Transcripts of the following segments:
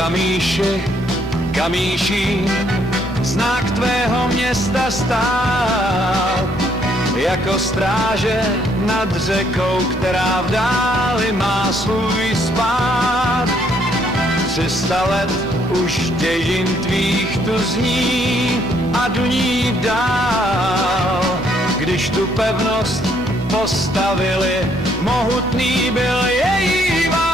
Kamíši, kamíší, znak tvého města stál, jako stráže nad řekou, která v dáli má svůj spád. 300 let už dějin tvých tu zní a duní dál. Když tu pevnost postavili, mohutný byl její vál.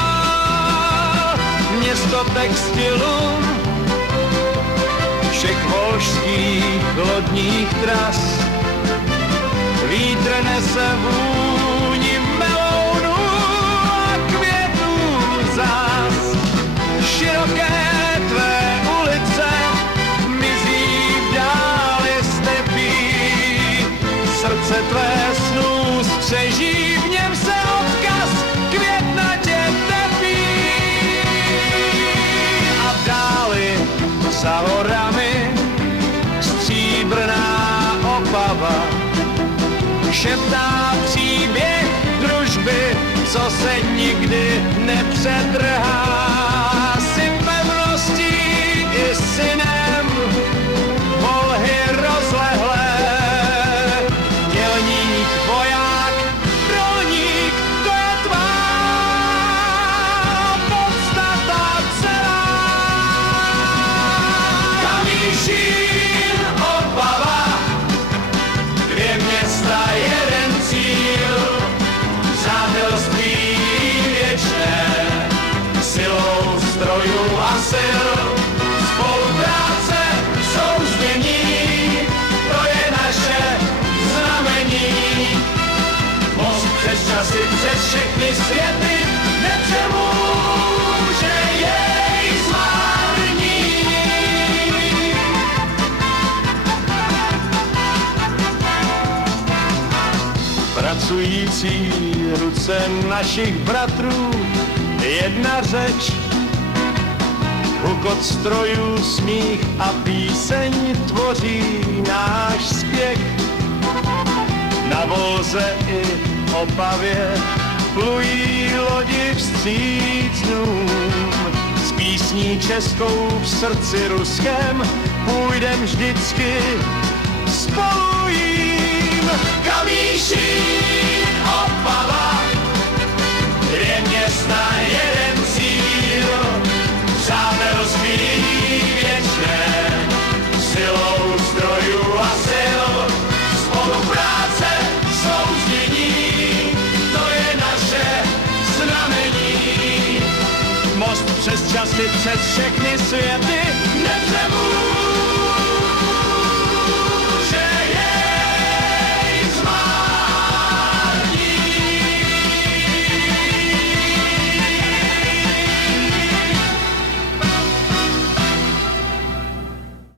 Město textilu, všech volžských lodních tras, vítr nese vůni melounů a květů zás. Široké tvé ulice mizí v dáli stepí, srdce tvé snů střeží, v něm se odkaz květnatě tepí. A v dáli za horami stříbrná Opava šeptá příběh družby, co se nikdy nepřetrhá. Jsi pevností i synem volhy rozlehlé, dělník, voják, rolník, to je tvá podstata celá. Kamíšín, Opava, dvě města, jeden cíl, přátelství věčné, silou strojů a sil, spolupráce, souznění, to je naše znamení. Most přes časy, přes všechny světy, nepřemůže jej zmarní. Pracující ruce našich bratrů, jedna řeč, hukot strojů, smích a píseň tvoří náš zpěch. Na Volze i Opavě plují lodi vstříc dnům, s písní českou v srdci ruském půjdem vždycky spolu jím. Kamíšín, Opava, dvě města, jeden cíl, přátelství věčné, silou strojů a sil, spolupráce, souznění, to je naše znamení. Most přes časy, přes všechny světy, nepřemůže